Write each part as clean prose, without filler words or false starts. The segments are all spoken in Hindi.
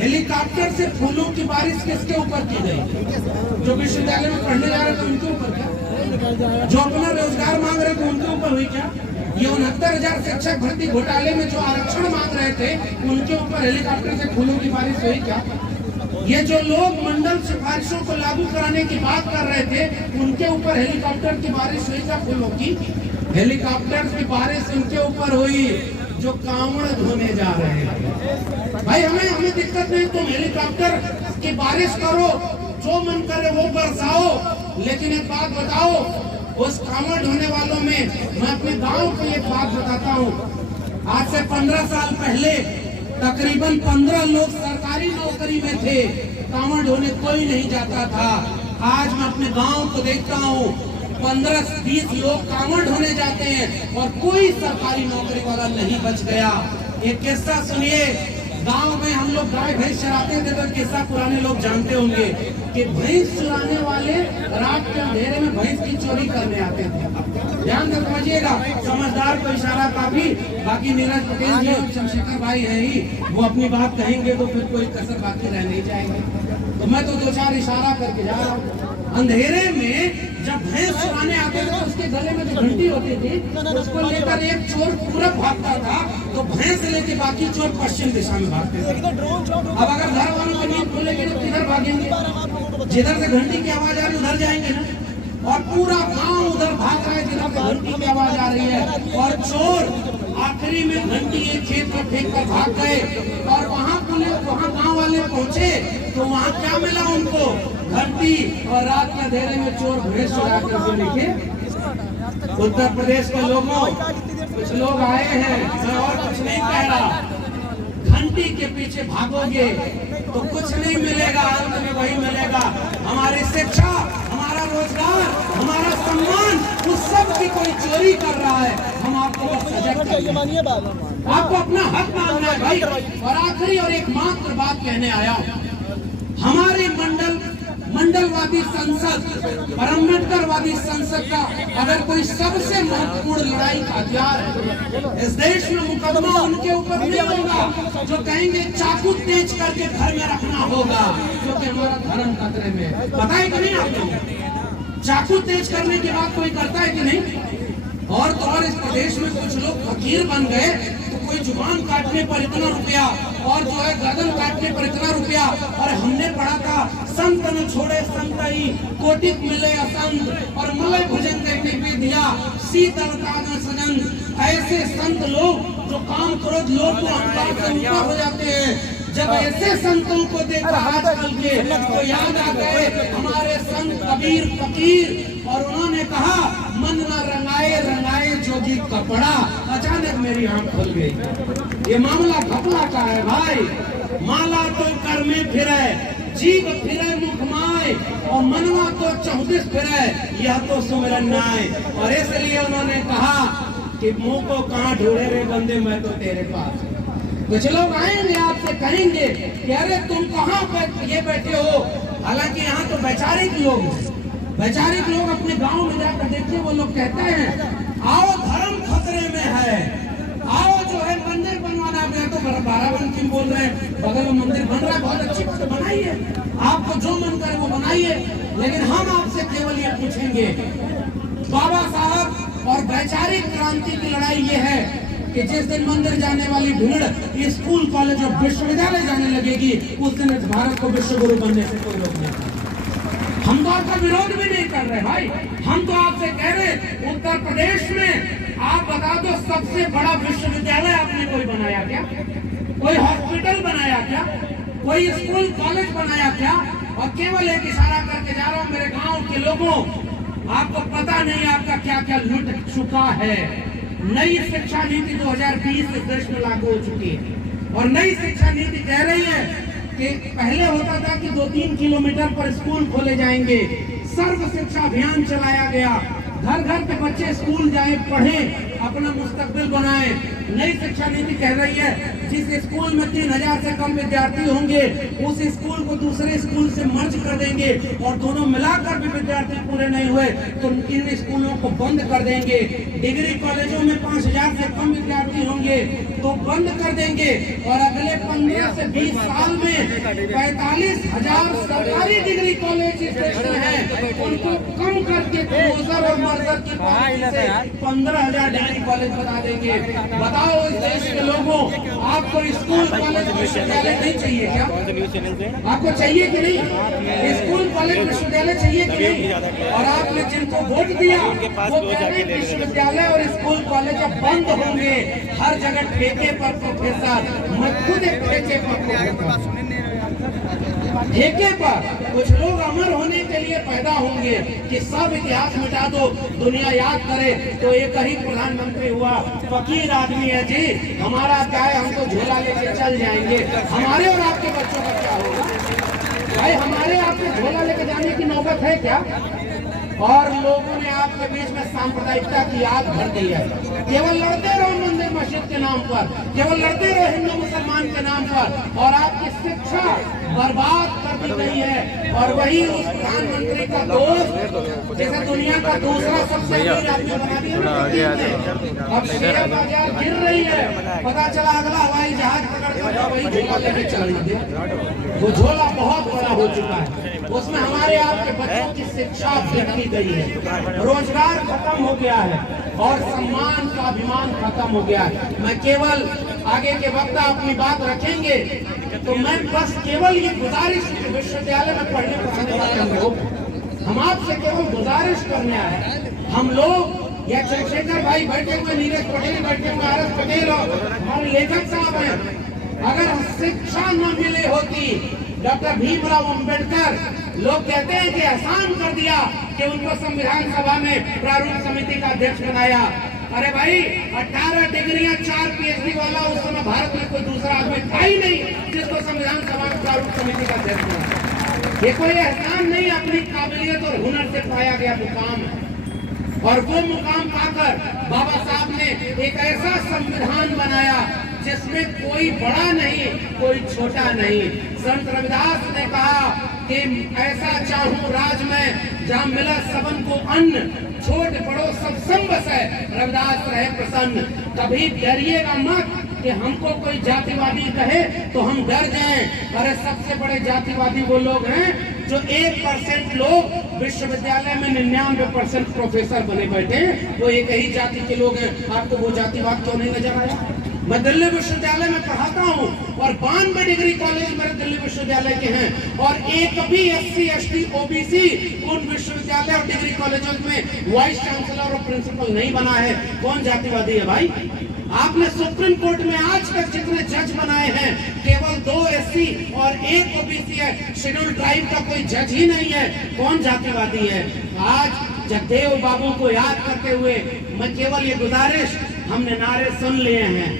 हेलीकॉप्टर से फूलों की बारिश किसके ऊपर की गई? जो विश्वविद्यालय में पढ़ने जा रहे थे उनके ऊपर क्या? जो अपना रोजगार मांग रहे थे उनके ऊपर हुई क्या? ये 69,000 शिक्षक भर्ती घोटाले में जो आरक्षण मांग रहे थे उनके ऊपर हेलीकॉप्टर से फूलों की बारिश हुई क्या? ये जो लोग मंडल सिफारिशों को लागू कराने की बात कर रहे थे उनके ऊपर हेलीकॉप्टर की बारिश हुई क्या? फूलों की हेलीकॉप्टर की बारिश उनके ऊपर हुई जो कांवड़ धोने जा रहे हैं। भाई हमें दिक्कत नहीं, तुम हेलीकॉप्टर की बारिश करो, जो मन करे वो बरसाओ, लेकिन एक बात बताओ, उस कांवड़ ढोने वालों में मैं अपने गांव को एक बात बताता हूँ। आज से 15 साल पहले तकरीबन 15 लोग सरकारी नौकरी में थे, कांवड़ ढोने कोई नहीं जाता था। आज मैं अपने गांव को देखता हूँ, 15-20 लोग कांवड़ ढोने जाते हैं और कोई सरकारी नौकरी वाला नहीं बच गया। एक किस्सा सुनिए, गांव में हम लोग गाय भैंस चराते थे तो किस्सा पुराने लोग जानते होंगे कि भैंस चुराने वाले रात के अंधेरे में भैंस की चोरी करने आते थे। ध्यान से समझिएगा, समझदार को इशारा काफी, बाकी नीरज पटेल जी और चंद्रशेखर भाई है ही, वो अपनी बात कहेंगे तो फिर कोई कसर बाकी रह नहीं जाएंगे। तो मैं तो 2-4 इशारा करके जा रहा हूँ। अंधेरे में जब भैंस चुराने आते थे तो उसके गले में जो घंटी होती थी उसको लेकर एक चोर पूरब भागता था तो भैंस लेके बाकी चोर पश्चिम दिशा में भागते थे। अब अगर घर वालों को नींद खुलेगी तो किधर भागेंगे? जिधर से घंटी की आवाज आ रही उधर जाएंगे ना, और पूरा गांव उधर भाग रहा है जिधर से घंटी की आवाज आ रही है, और चोर आखिरी में घंटी एक खेत में फेंक कर भाग गए। और वहाँ गांव वाले पहुंचे तो वहाँ क्या मिला उनको? घंटी, और रात के अंधेरे में चोर भैंस चुरा कर देखिए। उत्तर प्रदेश के लोगों, कुछ लोग आए हैं, मैं और कुछ नहीं कह रहा, घंटी के पीछे भागोगे तो कुछ नहीं मिलेगा, अंत में वही मिलेगा, हमारी शिक्षा, हमारा रोजगार, हमारा सम्मान, उस सब की कोई चोरी कर रहा है। हम आपको आपको अपना हक मांगना है भाई। और आखिरी और एकमात्र बात कहने आया, हमारे मंडलवादी संसद और अम्बेडकरवादी संसद का अगर कोई सबसे महत्वपूर्ण लड़ाई का हथियार है इस देश में, मुकदमा उनके ऊपर नहीं होगा जो कहेंगे चाकू तेज करके घर में रखना होगा क्योंकि हमारा धर्म खतरे में। पता है कि नहीं आपको? चाकू तेज करने की बात कोई करता है कि नहीं? और तो और इस प्रदेश में कुछ लोग फकीर बन गए तो कोई जुबान काटने पर इतना रुपया और जो है गर्दन काटने पर इतना रुपया। और हमने पढ़ा था, संत न छोड़े संतई, कोटिक मिले असंत, और मलय भजन करने पे दिया शीतलता न सजन। ऐसे संत लोग जो काम क्रोध लोग को अहंकार से ऊपर हो जाते हैं, जब ऐसे संतों को देखा आजकल के तो याद आ गए हमारे संत कबीर फकीर, और उन्होंने कहा मन न रंगाए रंगाए जोगी कपड़ा। अचानक मेरी आंख खुल गई, ये मामला घपला का है भाई। माला तो कर में फिरे, जीव फिरे मुख माए, और मनवा तो 34 फिरे, यह तो सुमिरन नाय। और इसलिए उन्होंने कहा कि मुंह को कहाँ ढूंढे रे बंदे, मैं तो तेरे पास। कुछ लोग आएंगे आपसे कहेंगे कि अरे तुम कहाँ ये बैठे हो, हालांकि यहाँ तो वैचारिक लोग हैं। वैचारिक लोग अपने गांव में जाकर देखिए, वो लोग कहते हैं आओ धर्म खतरे में है, आओ जो है मंदिर बनवाना है। तो बाराबंकी बोल रहे हैं बगल में मंदिर बन रहा है, बहुत अच्छी बात बनाइए, आपको जो मन करे वो बनाइए, लेकिन हम आपसे केवल ये पूछेंगे, बाबा साहब और वैचारिक क्रांति की लड़ाई ये है कि जिस दिन मंदिर जाने वाली भीड़ स्कूल कॉलेज और विश्वविद्यालय जाने लगेगी उस दिन इस भारत को विश्व गुरु बनने से कोई रोक नहीं। हम तो आपका विरोध भी नहीं कर रहे भाई, हम तो आपसे कह रहे उत्तर प्रदेश में आप बता दो सबसे बड़ा विश्वविद्यालय आपने कोई बनाया क्या? कोई हॉस्पिटल बनाया क्या? कोई स्कूल कॉलेज बनाया क्या? और केवल एक इशारा करके जा रहा हूँ मेरे गांव के लोगों, आपको पता नहीं आपका क्या क्या लूट चुका है। नई शिक्षा नीति 2020 इस देश में लागू हो चुकी है और नई शिक्षा नीति कह रही है कि पहले होता था कि 2-3 किलोमीटर पर स्कूल खोले जाएंगे, सर्व शिक्षा अभियान चलाया गया, घर घर के बच्चे स्कूल जाए, पढ़ें, अपना मुस्तकबिल बनाएं। नई शिक्षा नीति कह रही है जिस स्कूल में 3000 से कम विद्यार्थी होंगे उस स्कूल को दूसरे स्कूल से मर्ज कर देंगे, और दोनों मिलाकर भी विद्यार्थी पूरे नहीं हुए तो इन स्कूलों को बंद कर देंगे। डिग्री कॉलेजों में 5000 से कम विद्यार्थी होंगे तो बंद कर देंगे, और अगले 15 से 20 साल में 45,000 सरकारी डिग्री कॉलेज इस देश में है उनको कम करके क्लोजर और मर्जर की पॉलिसी से 15,000 डिग्री कॉलेज बना देंगे। बताओ इस देश के लोगों, आपको स्कूल कॉलेज विश्वविद्यालय नहीं चाहिए क्या? आपको चाहिए कि नहीं? स्कूल कॉलेज विश्वविद्यालय चाहिए कि नहीं? और आपने जिनको वोट दिया वो कह रहे हैं विश्वविद्यालय और स्कूल कॉलेज अब बंद होंगे, हर जगह ठेके पर प्रोफेसर। मैं खुद एक ठेके पर ठेके पर कुछ लोग अमर होने के लिए पैदा होंगे कि सब इतिहास मिटा दो, दुनिया याद करे। तो एक ही प्रधानमंत्री हुआ, फकीर आदमी है जी, हमारा क्या है, हम तो झोला लेके चल जाएंगे। हमारे और आपके बच्चों का क्या होगा भाई? हमारे आपके झोला लेके जाने की नौबत है क्या? और लोगों ने आपके बीच में सांप्रदायिकता की आग भर दी है। केवल लड़ते रहो मंदिर मस्जिद के नाम पर, केवल लड़ते रहो हिंदू मुसलमान के नाम पर, और आपकी शिक्षा बर्बाद कर दी गई है। और वही उस प्रधानमंत्री का दोस्त जैसे दुनिया का दूसरा सबसे अमीर आदमी बना दिया, अब शेयर बाजार गिर रही है। पता चला अगला हवाई जहाज पकड़ वही झोला लेके चलना दिया। वो झोला बहुत बड़ा हो चुका है, उसमें हमारे आपके बच्चों की शिक्षा फेंकी गई है, रोजगार खत्म हो गया है और सम्मान स्वाभिमान खत्म हो गया है। मैं केवल आगे के वक्त अपनी बात रखेंगे तो मैं बस केवल ये गुजारिश, विश्वविद्यालय में पढ़ने पढ़ाने वाले लोग, हम आपसे केवल गुजारिश करने आए। हम लोग या चंद्रशेखर भाई बैठे हुए, नीरज पटेल बैठे हुए, आर.एस. पटेल और हमारे लेखक साहब हैं, अगर शिक्षा न मिले होती, डॉक्टर भीमराव अंबेडकर लोग कहते हैं कि एहसान कर दिया कि उनको संविधान सभा में प्रारूप समिति का अध्यक्ष बनाया। अरे भाई 18 डिग्रियां 4 PhD वाला उस समय भारत में कोई दूसरा आदमी था ही नहीं जिसको संविधान सभा में प्रारूप समिति का अध्यक्ष बनाया। ये कोई एहसान नहीं, अपनी काबिलियत और हुनर से पाया गया मुकाम है। और वो मुकाम पाकर बाबा साहब ने एक ऐसा संविधान बनाया जिसमें कोई बड़ा नहीं, कोई छोटा नहीं। संत रविदास ने कहा कि ऐसा चाहूं राज में जहाँ मिला सबन को अन्न, छोट बड़ो सब संबस है, रविदास रहे प्रसन्न। कभी डरिएगा मत कि हमको कोई जातिवादी कहे तो हम डर जाएं। अरे सबसे बड़े जातिवादी वो लोग हैं जो 1% लोग विश्वविद्यालय में 99% प्रोफेसर बने बैठे हैं, वो एक ही जाति के लोग हैं। आपको वो जातिवाद क्यों नहीं नजर आया? मैं दिल्ली विश्वविद्यालय में पढ़ाता हूँ और 92 डिग्री कॉलेज मेरे दिल्ली विश्वविद्यालय के हैं, और एक भी SC ST OBC उन विश्वविद्यालय और डिग्री कॉलेजों में वाइस चांसलर और प्रिंसिपल नहीं बना है। कौन जातिवादी है भाई? आपने सुप्रीम कोर्ट में आज तक जितने जज बनाए हैं केवल 2 SC और 1 OBC है, शेड्यूल ट्राइब का कोई जज ही नहीं है। कौन जातिवादी है? आज जगदेव बाबू को याद करते हुए मैं केवल ये गुजारिश, हमने नारे सुन लिए हैं।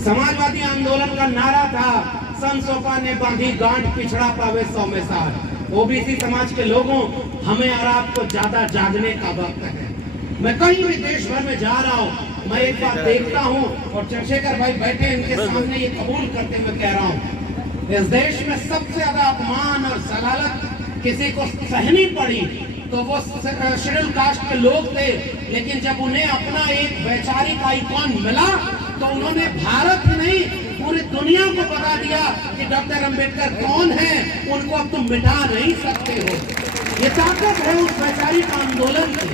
समाजवादी आंदोलन का नारा था, सन सोपा ने बांधी गांठ, पिछड़ा पावे 100 में 60। OBC समाज के लोगों, हमें और आपको ज्यादा जागने का वक्त है। मैं कहीं भी देश भर में जा रहा हूँ, मैं एक बात देखता हूँ, और चंद्रशेखर भाई बैठे इनके सामने ये कबूल करते मैं कह रहा हूँ, इस देश में सबसे ज्यादा अपमान और जलालत किसी को सहनी पड़ी तो वो शेड्यूल कास्ट के लोग थे। लेकिन जब उन्हें अपना एक वैचारिक आइकॉन मिला तो उन्होंने भारत नहीं पूरी दुनिया को बता दिया कि डॉक्टर अंबेडकर कौन है, उनको अब तुम मिटा नहीं सकते हो। ये ताकत है उस वैचारिक आंदोलन की।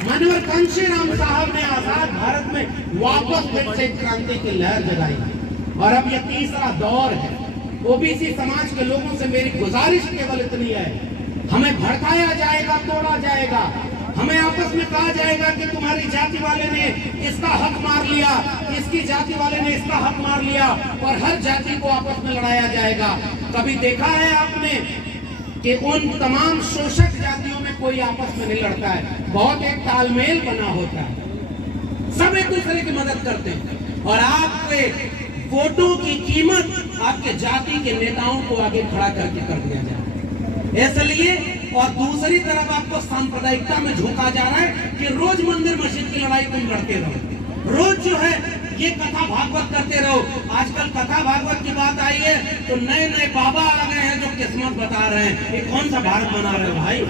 मनोहर कांशीराम साहब ने आजाद भारत में वापस फिर से क्रांति की लहर जगाई, और अब ये तीसरा दौर है। OBC समाज के लोगों से मेरी गुजारिश केवल इतनी है, हमें भड़काया जाएगा, तोड़ा जाएगा, हमें आपस में कहा जाएगा कि तुम्हारी जाति वाले ने इसका हक मार लिया, इसकी जाति वाले ने इसका हक मार लिया, और हर जाति को आपस में लड़ाया जाएगा। कभी देखा है आपने कि उन तमाम शोषक जातियों में कोई आपस में नहीं लड़ता है, बहुत एक तालमेल बना होता है, सब एक दूसरे की मदद करते हैं। और आपके वोटों की कीमत आपके जाति के नेताओं को आगे खड़ा करके कर दिया जाए इसलिए। और दूसरी तरफ आपको सांप्रदायिकता में झोंका जा रहा है कि रोज मंदिर मस्जिद की लड़ाई तुम लड़ते रहो, रोज जो है ये कथा भागवत करते रहो। आजकल कथा भागवत की बात आई है तो नए नए बाबा आ गए हैं जो किस्मत बता रहे हैं। ये कौन सा भारत बना रहे हैं भाई?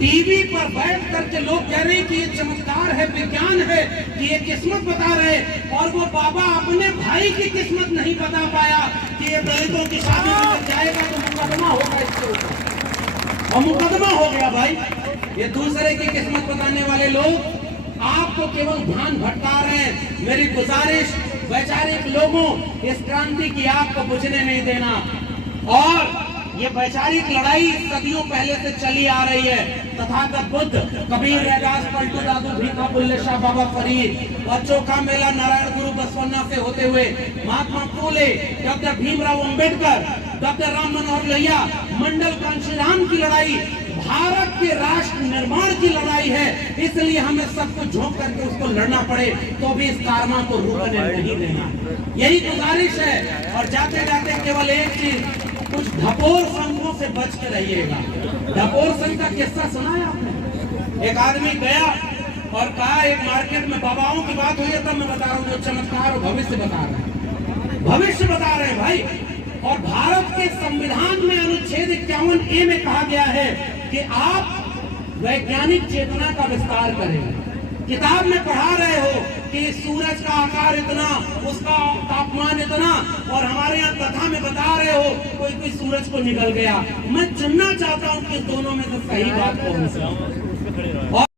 टीवी पर बैठ करके लोग कह रहे हैं कि ये चमत्कार है, विज्ञान है, कि ये किस्मत बता रहे, और वो बाबा अपने भाई की किस्मत नहीं बता पाया कि ये दलितों की शादी में लग जाएगा तो मुकदमा होगा इसके ऊपर, और मुकदमा हो गया भाई। ये दूसरे की किस्मत बताने वाले लोग आपको केवल ध्यान भटका रहे हैं। मेरी गुजारिश, वैचारिक लोगों, इस क्रांति की आग को बुझने नहीं देना। और ये वैचारिक लड़ाई सदियों पहले से चली आ रही है। तथागत बुद्ध, कबीर, रैदास, पलटू दादू, भीखा, बुल्ले शाह, बाबा फरीद और चौका मेला नारायण गुरु बसवन्ना से होते हुए महात्मा फूले, डॉक्टर भीमराव अंबेडकर, डॉक्टर राम मनोहर लोहिया, मंडल कांशीराम की लड़ाई भारत के राष्ट्र निर्माण की लड़ाई है। इसलिए हमें सबको झोंक करके उसको लड़ना पड़े तो भी इस कारवा को रुकने नहीं देना। यही गुजारिश है। और जाते जाते केवल एक चीज, कुछ ढपोर संघों से बच के रहिएगा। ढपोर संघ का किस्सा सुना है आपने? एक आदमी गया और कहा, एक मार्केट में बाबाओं की बात हुई है, तब मैं बता रहा हूँ, जो चमत्कार और भविष्य बता रहे हैं, भविष्य बता रहे हैं भाई। और भारत के संविधान में अनुच्छेद 51A में कहा गया है कि आप वैज्ञानिक चेतना का विस्तार करें। किताब में पढ़ा रहे हो कि सूरज का आकार इतना, उसका तापमान इतना, और हमारे यहाँ कथा में बता रहे हो कोई सूरज को निकल गया। मैं चुनना चाहता हूँ कि दोनों में से सही बात कौन सी है।